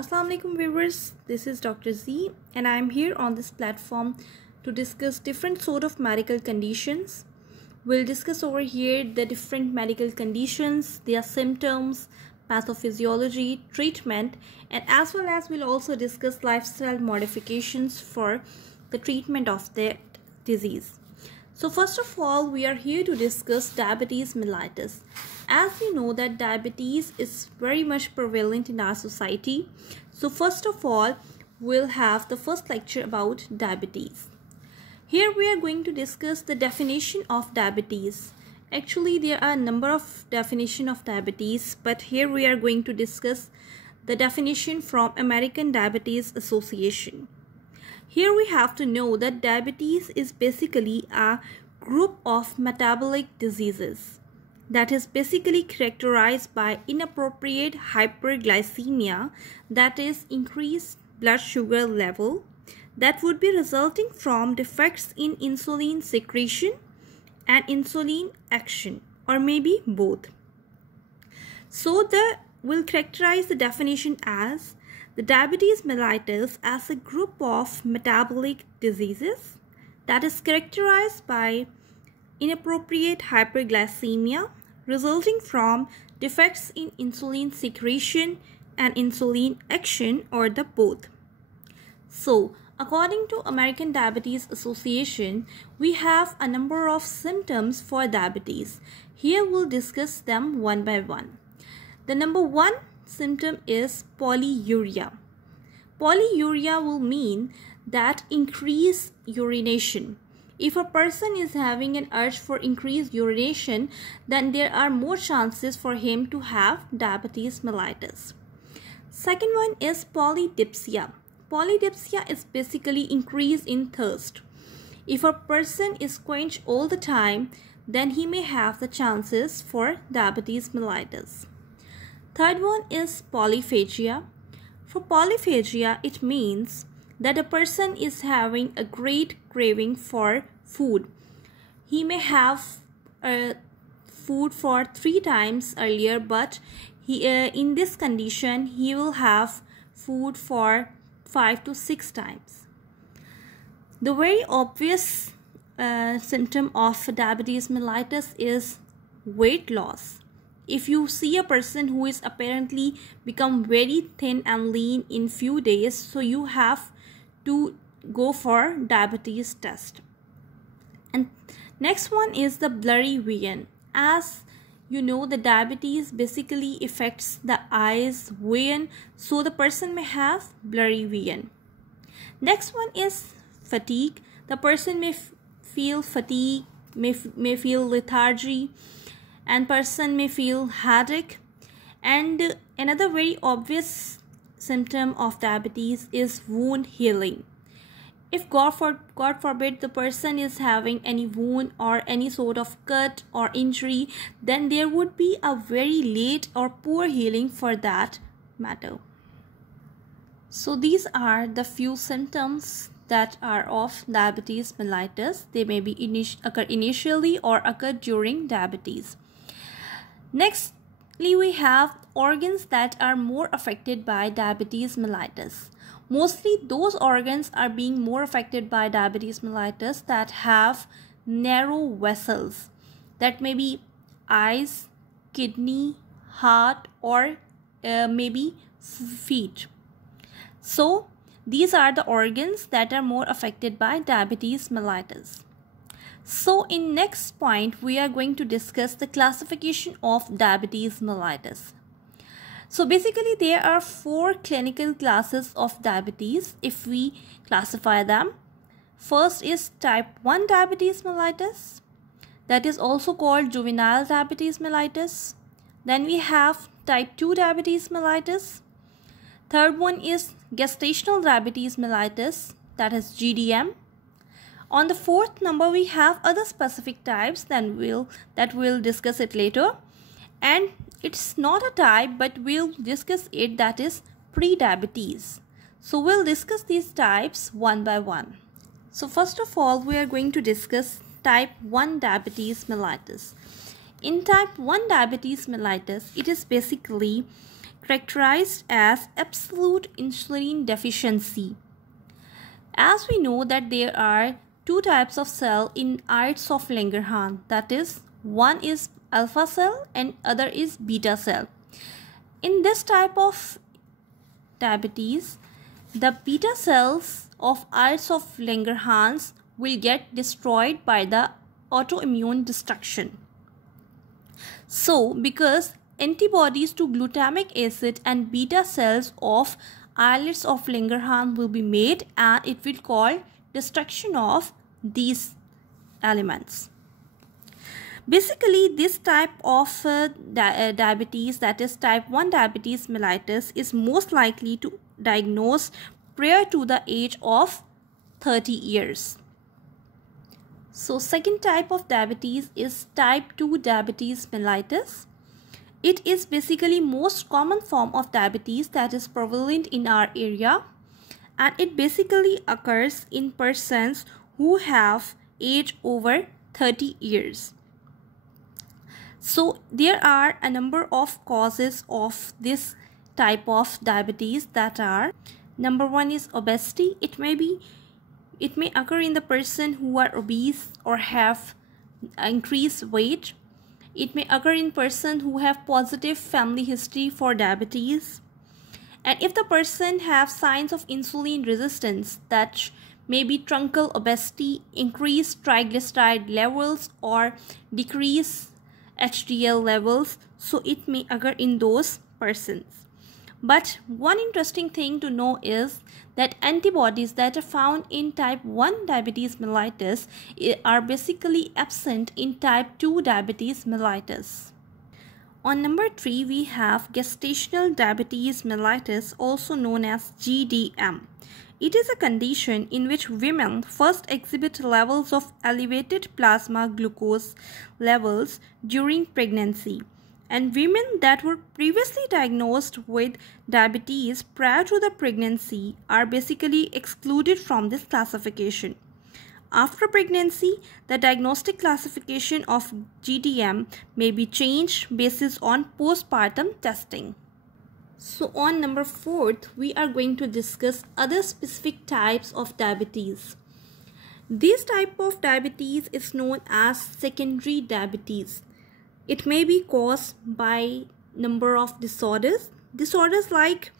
Assalamu alaikum viewers, this is Dr. Z and I am here on this platform to discuss different sort of medical conditions. We'll discuss over here the different medical conditions, their symptoms, pathophysiology, treatment, and as well as we'll also discuss lifestyle modifications for the treatment of the disease. So first of all, we are here to discuss diabetes mellitus. As we know that diabetes is very much prevalent in our society. So first of all, we'll have the first lecture about diabetes. Here we are going to discuss the definition of diabetes. Actually, there are a number of definitions of diabetes, but here we are going to discuss the definition from American Diabetes Association. Here we have to know that diabetes is basically a group of metabolic diseases that is basically characterized by inappropriate hyperglycemia, that is increased blood sugar level, that would be resulting from defects in insulin secretion and insulin action, or maybe both. So we'll characterize the definition as the diabetes mellitus as a group of metabolic diseases that is characterized by inappropriate hyperglycemia resulting from defects in insulin secretion and insulin action, or the both. So, according to American Diabetes Association, we have a number of symptoms for diabetes. Here we'll discuss them one by one. The number one symptom is polyuria. Polyuria will mean that increased urination. If a person is having an urge for increased urination, then there are more chances for him to have diabetes mellitus. Second one is polydipsia. Polydipsia is basically increase in thirst. If a person is quenched all the time, then he may have the chances for diabetes mellitus. Third one is polyphagia. For polyphagia, it means that a person is having a great craving for food. He may have food for 3 times earlier, but in this condition, he will have food for 5 to 6 times. The very obvious symptom of diabetes mellitus is weight loss. If you see a person who is apparently become very thin and lean in few days, so you have to go for diabetes test. And next one is the blurry vision. As you know, the diabetes basically affects the eyes vision, so the person may have blurry vision. Next one is fatigue. The person may feel fatigue, may feel lethargy, and person may feel headache. And another very obvious symptom of diabetes is wound healing. If God forbid the person is having any wound or any sort of cut or injury, then there would be a very late or poor healing for that matter. So these are the few symptoms that are of diabetes mellitus. They may be occur initially or occur during diabetes. Nextly, we have organs that are more affected by diabetes mellitus. Mostly those organs are being more affected by diabetes mellitus that have narrow vessels. That may be eyes, kidney, heart, or maybe feet. So these are the organs that are more affected by diabetes mellitus. So in next point, we are going to discuss the classification of diabetes mellitus. So basically there are 4 clinical classes of diabetes if we classify them. First is type 1 diabetes mellitus, that is also called juvenile diabetes mellitus. Then we have type 2 diabetes mellitus. Third one is gestational diabetes mellitus, that is GDM. On the 4th number, we have other specific types that we'll discuss it later. And it's not a type, but we'll discuss it, that is pre-diabetes. So we'll discuss these types one by one. So first of all, we are going to discuss type 1 diabetes mellitus. In type 1 diabetes mellitus, it is basically characterized as absolute insulin deficiency. As we know that there are two types of cell in Ides of Langerhans, that is, one is alpha cell and other is beta cell. In this type of diabetes, the beta cells of Ides of Langerhans will get destroyed by the autoimmune destruction. So, because antibodies to glutamic acid and beta cells of islets of Langerhans will be made, and it will call destruction of these elements. Basically, this type of diabetes, that is type 1 diabetes mellitus, is most likely to diagnose prior to the age of 30 years. So, second type of diabetes is type 2 diabetes mellitus. It is basically most common form of diabetes that is prevalent in our area, and it basically occurs in persons who have age over 30 years. So there are a number of causes of this type of diabetes that are: number one is obesity. It may occur in the person who are obese or have increased weight. It may occur in person who have positive family history for diabetes. And if the person have signs of insulin resistance, that may be truncal obesity, increased triglyceride levels, or decreased HDL levels, so it may occur in those persons. But one interesting thing to know is that antibodies that are found in type 1 diabetes mellitus are basically absent in type 2 diabetes mellitus. On number 3, we have gestational diabetes mellitus, also known as GDM. It is a condition in which women first exhibit levels of elevated plasma glucose levels during pregnancy, and women that were previously diagnosed with diabetes prior to the pregnancy are basically excluded from this classification. After pregnancy, the diagnostic classification of GDM may be changed based on postpartum testing. So on number 4, we are going to discuss other specific types of diabetes. This type of diabetes is known as secondary diabetes. It may be caused by number of disorders. Disorders like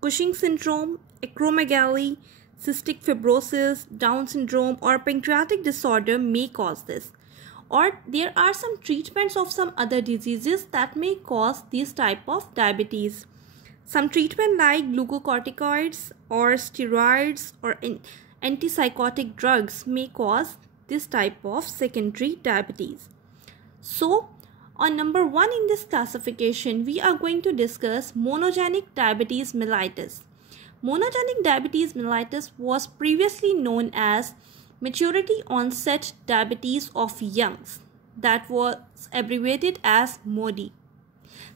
Cushing syndrome, acromegaly, cystic fibrosis, Down syndrome, or pancreatic disorder may cause this. Or there are some treatments of some other diseases that may cause this type of diabetes. Some treatment like glucocorticoids or steroids or antipsychotic drugs may cause this type of secondary diabetes. So, on number 1 in this classification, we are going to discuss monogenic diabetes mellitus. Monogenic diabetes mellitus was previously known as maturity onset diabetes of youngs, that was abbreviated as MODY.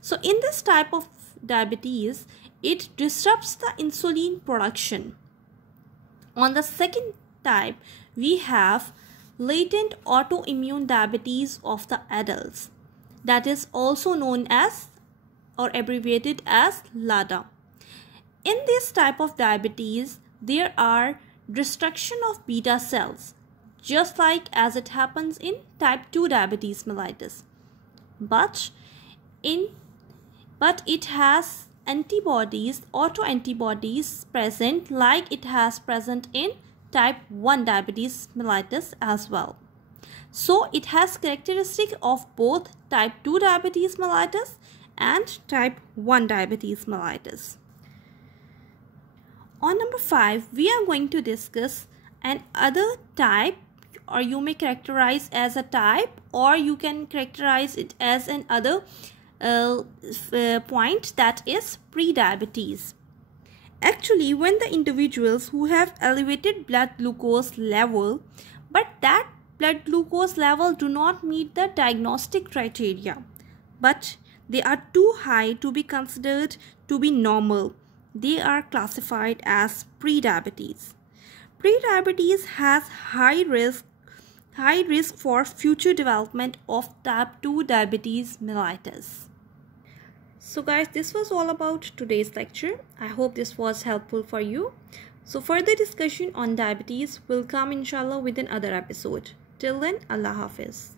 So in this type of diabetes, it disrupts the insulin production. On the second type, we have latent autoimmune diabetes of the adults, that is also known as or abbreviated as LADA. In this type of diabetes, there are destruction of beta cells, just like as it happens in type 2 diabetes mellitus. But it has antibodies, autoantibodies present, like it has present in type 1 diabetes mellitus as well. So it has characteristic of both type 2 diabetes mellitus and type 1 diabetes mellitus. On number 5, we are going to discuss an other type, or you may characterize as a type, or you can characterize it as an other point, that is prediabetes. Actually, when the individuals who have elevated blood glucose level, but that blood glucose level do not meet the diagnostic criteria, but they are too high to be considered to be normal, they are classified as prediabetes. Prediabetes has high risk for future development of type 2 diabetes mellitus. So guys, this was all about today's lecture. I hope this was helpful for you. So further discussion on diabetes will come inshallah with another episode. Till then, Allah Hafiz.